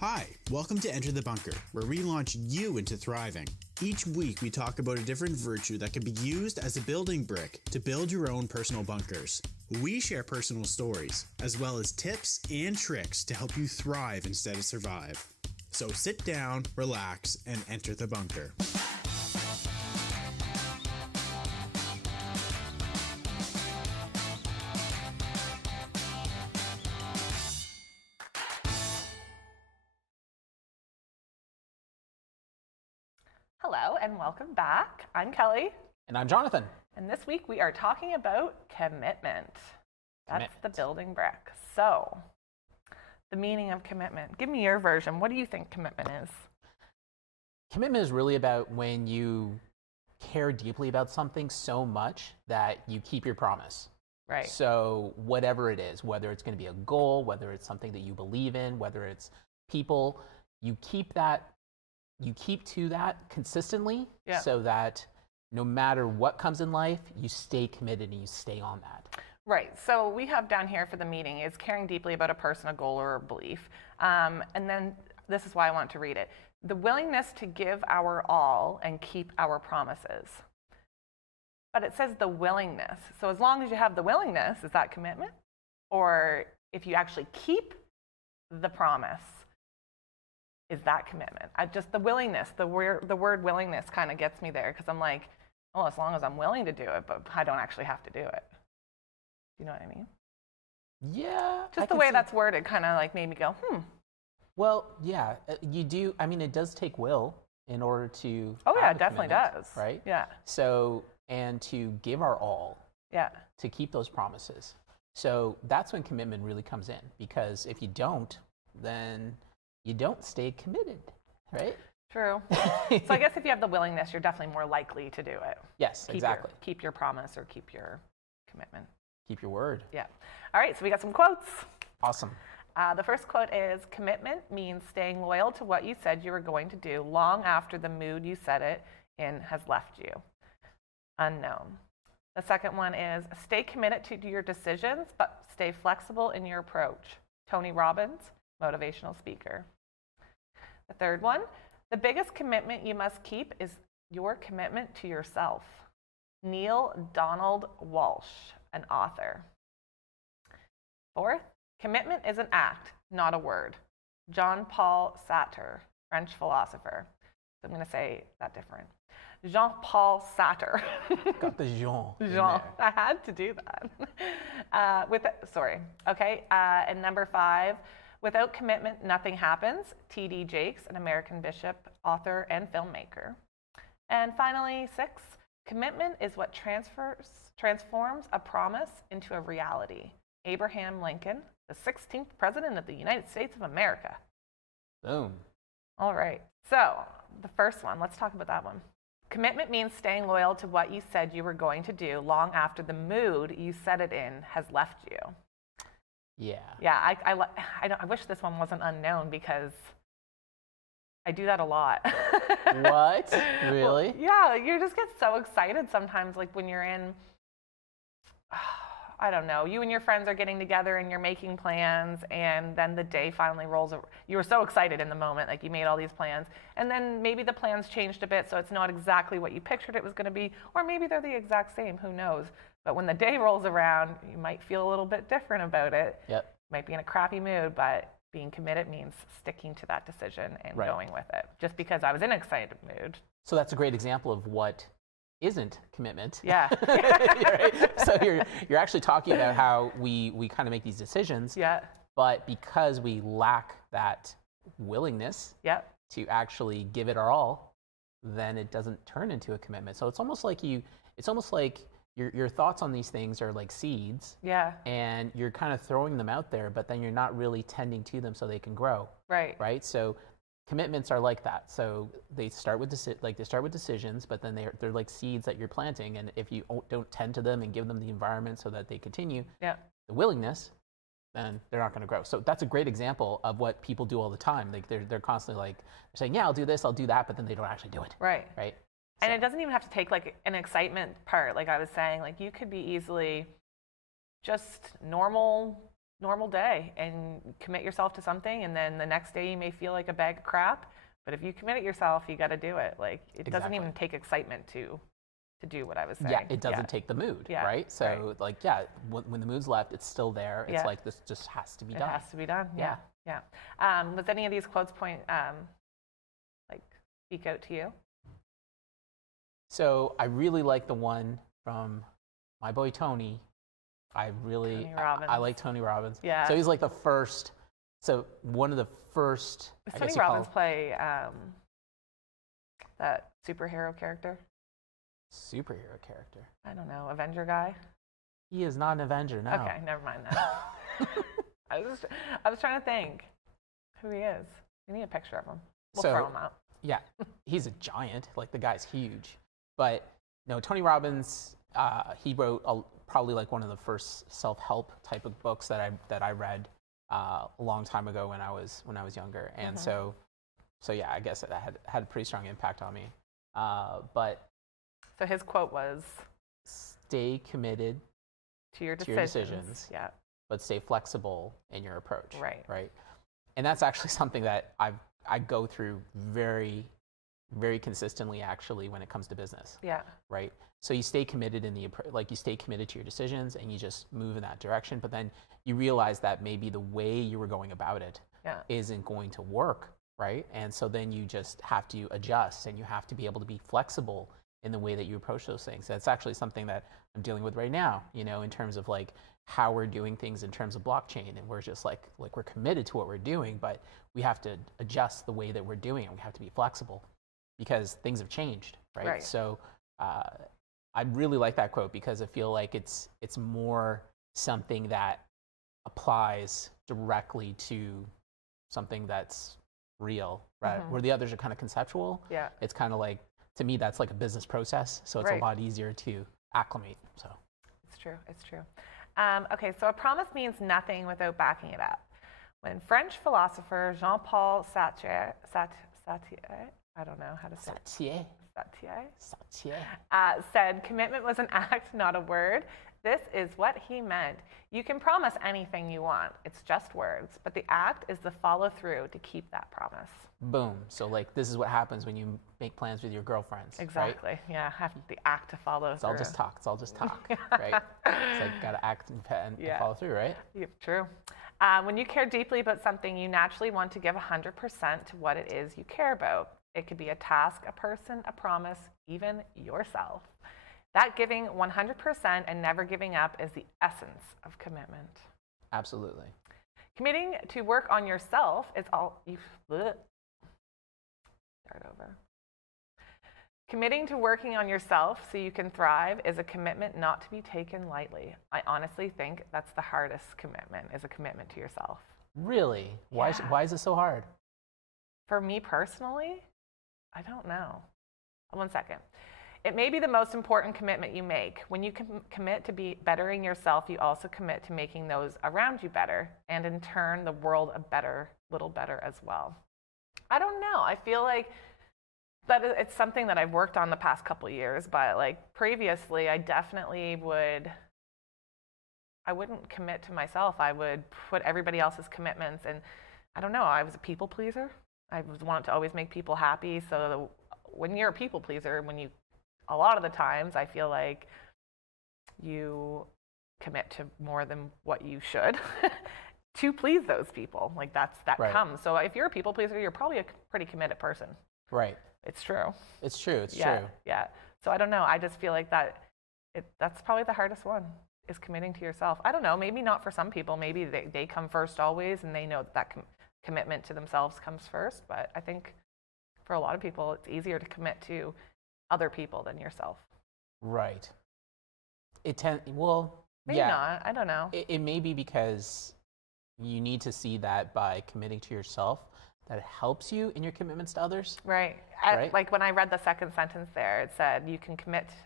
Hi, welcome to Enter the Bunker, where we launch you into thriving. Each week we talk about a different virtue that can be used as a building brick to build your own personal bunkers. We share personal stories, as well as tips and tricks to help you thrive instead of survive. So sit down, relax, and enter the bunker. Hello and welcome back. I'm Kelly. And I'm Jonathan. And this week we are talking about commitment. That's the building brick. So, the meaning of commitment. Give me your version. What do you think commitment is? Commitment is really about when you care deeply about something so much that you keep your promise. Right. So whatever it is, whether it's going to be a goal, whether it's something that you believe in, whether it's people, you keep to that consistently so that no matter what comes in life, you stay committed and you stay on that. Right. So we have down here for the meeting is caring deeply about a person, a goal, or a belief. And then this is why I want to read it. The willingness to give our all and keep our promises. But it says the willingness. So as long as you have the willingness, is that commitment? Or if you actually keep the promise, is that commitment? Just the willingness, the word willingness kind of gets me there because I'm like, oh, as long as I'm willing to do it, but I don't actually have to do it. You know what I mean? Yeah. Just the way that's worded kind of like made me go, Well, yeah, you do. I mean, it does take will in order to. Oh, yeah, it definitely does. Right? Yeah. So, and to give our all. Yeah. To keep those promises. So that's when commitment really comes in, because if you don't, then you don't stay committed, right? True. So I guess if you have the willingness, you're definitely more likely to do it. Yes, exactly. Keep your promise or keep your commitment. Keep your word. Yeah. All right, so we got some quotes. Awesome. The first quote is, commitment means staying loyal to what you said you were going to do long after the mood you set it in has left you. Unknown. The second one is, stay committed to your decisions, but stay flexible in your approach. Tony Robbins, motivational speaker. The third one, the biggest commitment you must keep is your commitment to yourself. Neil Donald Walsh, an author. Fourth, commitment is an act, not a word. Jean-Paul Sartre, French philosopher. So I'm going to say that different. Jean-Paul Sartre. Got the Jean. Jean. I had to do that. And number 5, without commitment, nothing happens. T.D. Jakes, an American bishop, author, and filmmaker. And finally, 6, commitment is what transforms a promise into a reality. Abraham Lincoln, the 16th President of the United States of America. Boom. All right. So the first one, let's talk about that one. Commitment means staying loyal to what you said you were going to do long after the mood you set it in has left you. Yeah. Yeah, I wish this one wasn't unknown because I do that a lot. What? Really? Well, yeah, you just get so excited sometimes, like when you're in, I don't know, you and your friends are getting together and you're making plans, and then the day finally rolls over. You were so excited in the moment, like you made all these plans, and then maybe the plans changed a bit, so it's not exactly what you pictured it was going to be, or maybe they're the exact same, who knows. But when the day rolls around, you might feel a little bit different about it. Yep. Might be in a crappy mood, but being committed means sticking to that decision and going with it. Just because I was in an excited mood. So that's a great example of what isn't commitment. Yeah. Right? So you're actually talking about how we kind of make these decisions. Yeah. But because we lack that willingness to actually give it our all, then it doesn't turn into a commitment. So it's almost like your thoughts on these things are like seeds. Yeah. And you're kind of throwing them out there, but then you're not really tending to them so they can grow. Right. Right? So commitments are like that. So they start with decisions, but then they're like seeds that you're planting, and if you don't tend to them and give them the environment so that they continue, the willingness, then they're not going to grow. So that's a great example of what people do all the time. Like they're constantly like saying, "Yeah, I'll do this, I'll do that," but then they don't actually do it. Right. Right. And it doesn't even have to take like an excitement part. Like I was saying, like you could be easily just normal normal day and commit yourself to something, and then the next day you may feel like a bag of crap, but if you commit it yourself, you got to do it. Like, it doesn't even take excitement to do what I was saying. Yeah, it doesn't take the mood, right? So like, when the mood's left, it's still there. It's like, this just has to be done. It has to be done. Yeah. Was any of these quotes like speak out to you? So I really like the one from my boy Tony. Tony Robbins. I like Tony Robbins. Yeah. So he's like the first. So one of the first. Does Tony Robbins play that superhero character? Superhero character? I don't know. Avenger guy? He is not an Avenger, no. Okay, never mind that. I was trying to think who he is. We need a picture of him. We'll throw him out. Yeah, he's a giant. Like, the guy's huge. But no, Tony Robbins, he wrote probably like one of the first self-help type of books that I read a long time ago when I was younger, and so yeah, I guess it had a pretty strong impact on me. But so his quote was, "Stay committed to your decisions, yeah, but stay flexible in your approach." Right. And that's actually something that I go through very, very consistently, actually, when it comes to business. Yeah. Right. So you stay committed you stay committed to your decisions, and you just move in that direction. But then you realize that maybe the way you were going about it isn't going to work, right? And so then you just have to adjust, and you have to be able to be flexible in the way that you approach those things. That's actually something that I'm dealing with right now, in terms of like how we're doing things in terms of blockchain. And we're just like we're committed to what we're doing, but we have to adjust the way that we're doing it. We have to be flexible because things have changed, right? So I really like that quote because I feel like it's more something that applies directly to something that's real, right? Where the others are kind of conceptual. Yeah. It's kind of like, to me, that's like a business process, so it's a lot easier to acclimate. So it's true. Okay, so a promise means nothing without backing it up. When French philosopher Jean-Paul Sartre, I don't know how to say it. Said commitment was an act, not a word. This is what he meant. You can promise anything you want. It's just words. But the act is the follow through to keep that promise. Boom. So like, this is what happens when you make plans with your girlfriends. Exactly. Right? Yeah. Have the act to follow through. It's all just talk. Right? It's like, got to act and follow through, right? Yeah, true. When you care deeply about something, you naturally want to give 100% to what it is you care about. It could be a task, a person, a promise, even yourself. That giving 100% and never giving up is the essence of commitment. Absolutely. Committing to work on yourself is Committing to working on yourself so you can thrive is a commitment not to be taken lightly. I honestly think that's the hardest commitment, is a commitment to yourself. Really? Why is it so hard? For me personally, I don't know. One second. It may be the most important commitment you make. When you commit to be bettering yourself, you also commit to making those around you better, and in turn, the world a little better as well. I don't know. I feel like that it's something that I've worked on the past couple of years, but like previously, I definitely I wouldn't commit to myself. I would put everybody else's commitments, and I don't know. I was a people pleaser. I wanted to always make people happy. So when you're a people pleaser, a lot of the times I feel like you commit to more than what you should to please those people. Like that comes. So if you're a people pleaser, you're probably a pretty committed person. Right. It's true. It's true. Yeah. So I don't know. I just feel like that's probably the hardest one, is committing to yourself. I don't know. Maybe not for some people. Maybe they come first always, and they know that commitment to themselves comes first. But I think for a lot of people, it's easier to commit to other people than yourself. Right. Maybe not. I don't know. It may be because you need to see that by committing to yourself, that it helps you in your commitments to others. Right. Like when I read the second sentence there, it said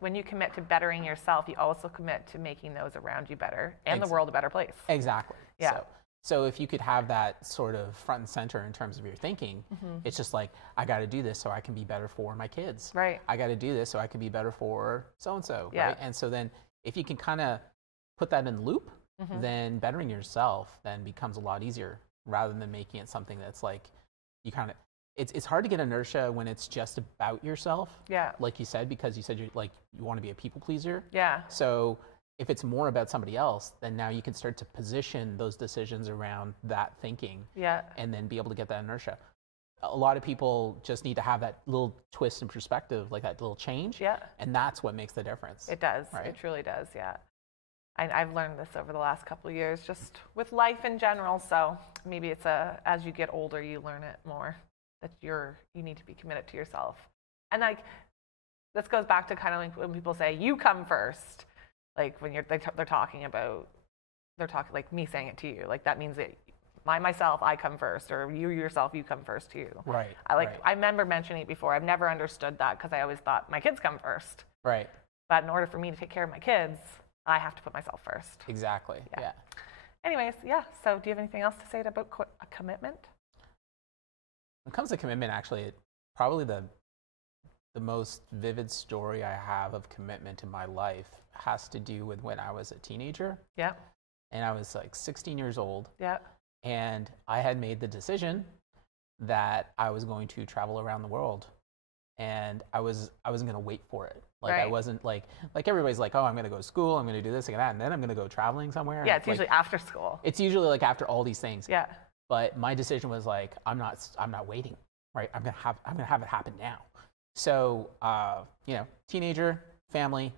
when you commit to bettering yourself, you also commit to making those around you better and the world a better place. Exactly. Yeah. So if you could have that sort of front and center in terms of your thinking, it's just like, I got to do this so I can be better for my kids. Right. I got to do this so I can be better for so-and-so. Yeah. Right. And so then if you can kind of put that in loop, then bettering yourself then becomes a lot easier rather than making it something that's like you kind of, it's hard to get inertia when it's just about yourself. Yeah. Like you said, because you said you want to be a people pleaser. Yeah. So if it's more about somebody else, then now you can start to position those decisions around that thinking. Yeah. And then be able to get that inertia. A lot of people just need to have that little twist in perspective, like that little change. Yeah. And that's what makes the difference. It does. Right? It truly does. Yeah. I've learned this over the last couple of years, just with life in general. So maybe it's as you get older, you learn it more, that you need to be committed to yourself. And like, this goes back to kind of like when people say, you come first, like when they're talking like me saying it to you, like that means that myself, I come first, or you yourself, you come first too. Right. I remember mentioning it before. I've never understood that because I always thought my kids come first. Right. But in order for me to take care of my kids, I have to put myself first. Exactly. Yeah. Anyways, yeah. So do you have anything else to say about a commitment? When it comes to commitment, actually, probably the most vivid story I have of commitment in my life has to do with when I was a teenager. Yeah. And I was like 16 years old. Yeah. And I had made the decision that I was going to travel around the world. And I wasn't going to wait for it. Like right. I wasn't like everybody's like, oh, I'm going to go to school, I'm going to do this and that, and then I'm going to go traveling somewhere. Yeah, it's usually after school. It's usually like after all these things. Yeah. But my decision was like, I'm not waiting, right? I'm gonna have it happen now. So, teenager, family,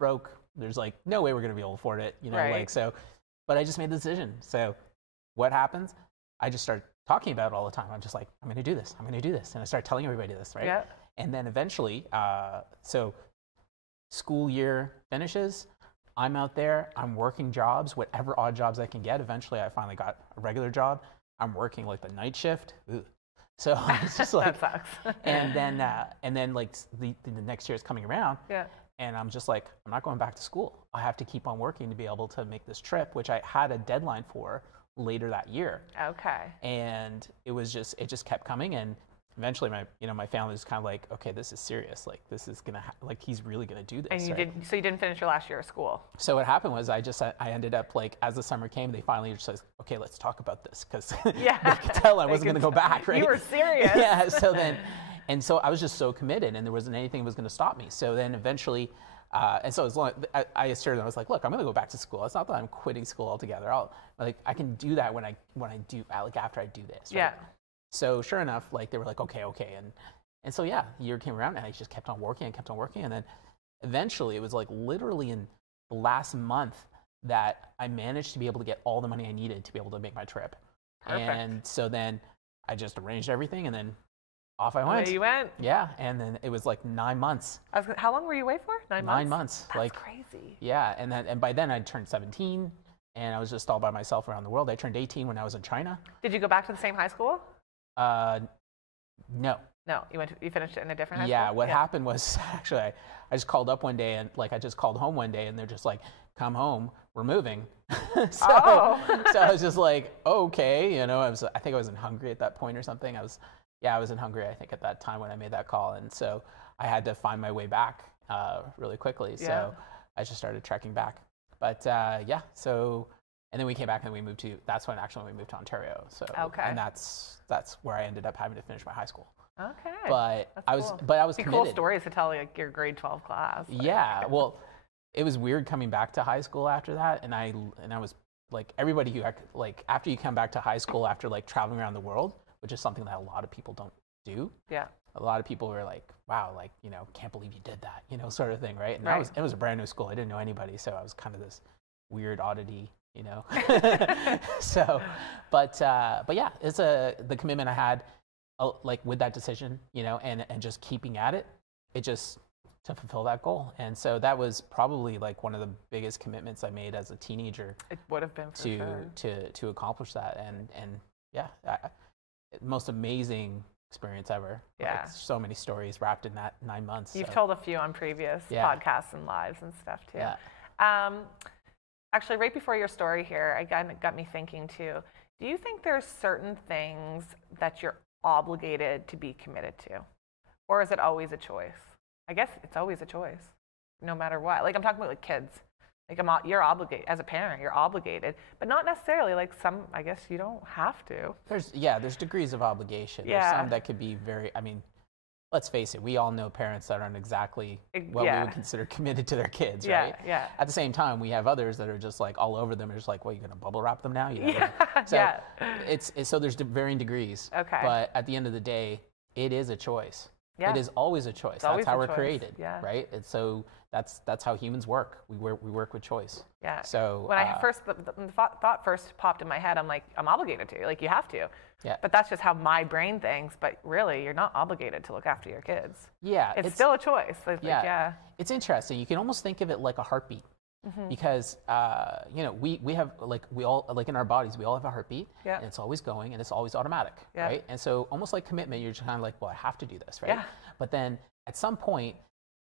broke. There's like no way we're gonna be able to afford it, right. like so. But I just made the decision. So, what happens? I just start talking about it all the time. I'm just like, I'm gonna do this. I'm gonna do this, and I start telling everybody this, right? Yeah. And then eventually, so school year finishes. I'm out there. I'm working jobs, whatever odd jobs I can get. Eventually, I finally got a regular job. I'm working like the night shift. Ugh. So I was just like, that sucks. and then like the next year is coming around. Yeah. And I'm just like, I'm not going back to school. I have to keep on working to be able to make this trip, which I had a deadline for later that year. Okay. And it just kept coming, and eventually my family was kind of like, okay, this is serious. Like this is gonna like he's really gonna do this. And you didn't finish your last year of school. So what happened was I ended up like, as the summer came, they finally just said, okay, let's talk about this, because yeah. they could tell I wasn't gonna go back. Right? You were serious. Yeah. So I was just so committed, and there wasn't anything that was gonna stop me. So then eventually. And so as long I assured them, I was like, look, I'm going to go back to school. It's not that I'm quitting school altogether. I can do that when I do like after I do this. Right? Yeah. So sure enough, like they were like, okay, and so yeah, the year came around, and I just kept on working, and then eventually it was like literally in the last month that I managed to be able to get all the money I needed to be able to make my trip. Perfect. And so then I just arranged everything, and then off I went. Away you went. Yeah, and then it was like 9 months. How long were you away for? 9 months? 9 months. That's like crazy. Yeah, and by then I'd turned 17, and I was just all by myself around the world. I turned 18 when I was in China. Did you go back to the same high school? No. No, you finished it in a different high school? Yeah, what happened was actually I just called up one day, and like I just called home one day, and they're just like, come home, we're moving. So I was just like, okay, I think I was in Hungary at that point or something. I was in Hungary, I think, at that time when I made that call. And so I had to find my way back really quickly. So I just started trekking back. But and then we came back and that's when we moved to Ontario. So, and that's where I ended up having to finish my high school. Okay. But I was It'd be committed. Cool stories to tell like your grade 12 class. Yeah. Well, it was weird coming back to high school after that. And I was like, everybody who like, after you come back to high school after like traveling around the world, which is something that a lot of people don't do. Yeah. A lot of people were like, wow, like, can't believe you did that, sort of thing, right? And it was a brand new school. I didn't know anybody, so I was kind of this weird oddity, So, but yeah, it's the commitment I had, like with that decision, and just keeping at it, to fulfill that goal. And so that was probably like one of the biggest commitments I made as a teenager. It would have been to accomplish that. And yeah, most amazing experience ever. Yeah. Like, so many stories wrapped in that 9 months. You've told a few on previous podcasts and lives and stuff too. Yeah. Actually, right before your story here, it got me thinking too. Do you think there's certain things that you're obligated to be committed to? Or is it always a choice? I guess it's always a choice, no matter what. Like I'm talking about like kids. Like you're obligated as a parent, you're obligated, but not necessarily. Like I guess you don't have to. There's degrees of obligation. Yeah. There's some that could be very, I mean, let's face it, we all know parents that aren't exactly what we would consider committed to their kids, right? Yeah. At the same time, we have others that are just like all over them and just like, well, you're going to bubble wrap them now? So there's varying degrees. Okay. But at the end of the day, it is a choice. Yeah. It is always a choice. That's how we're created, right? And so that's how humans work. We work with choice. Yeah. So when the thought first popped in my head, I'm like, I'm obligated to. Like, you have to. Yeah. But that's just how my brain thinks. But really, you're not obligated to look after your kids. Yeah. It's still a choice. It's interesting. You can almost think of it like a heartbeat. Because we have we all in our bodies, we all have a heartbeat, and it's always going and it's always automatic, right? And so almost like commitment, you're just kind of like, well, I have to do this, right? But then at some point,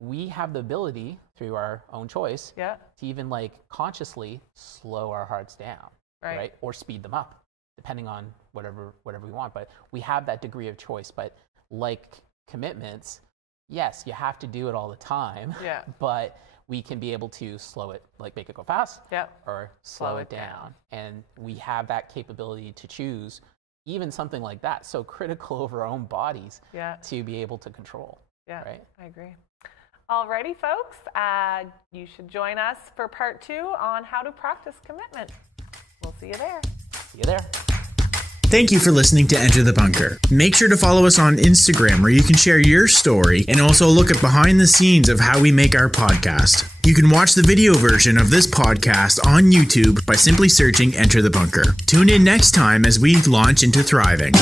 we have the ability through our own choice to even like consciously slow our hearts down, right? Or speed them up, depending on whatever we want. But we have that degree of choice. But like commitments, yes, you have to do it all the time, but we can be able to slow it, like make it go fast or slow it down. And we have that capability to choose even something like that. So critical over our own bodies to be able to control. Yeah, right? I agree. Alrighty, folks, you should join us for part 2 on how to practice commitment. We'll see you there. See you there. Thank you for listening to Enter the Bunker. Make sure to follow us on Instagram where you can share your story and also look at behind the scenes of how we make our podcast. You can watch the video version of this podcast on YouTube by simply searching Enter the Bunker. Tune in next time as we launch into thriving.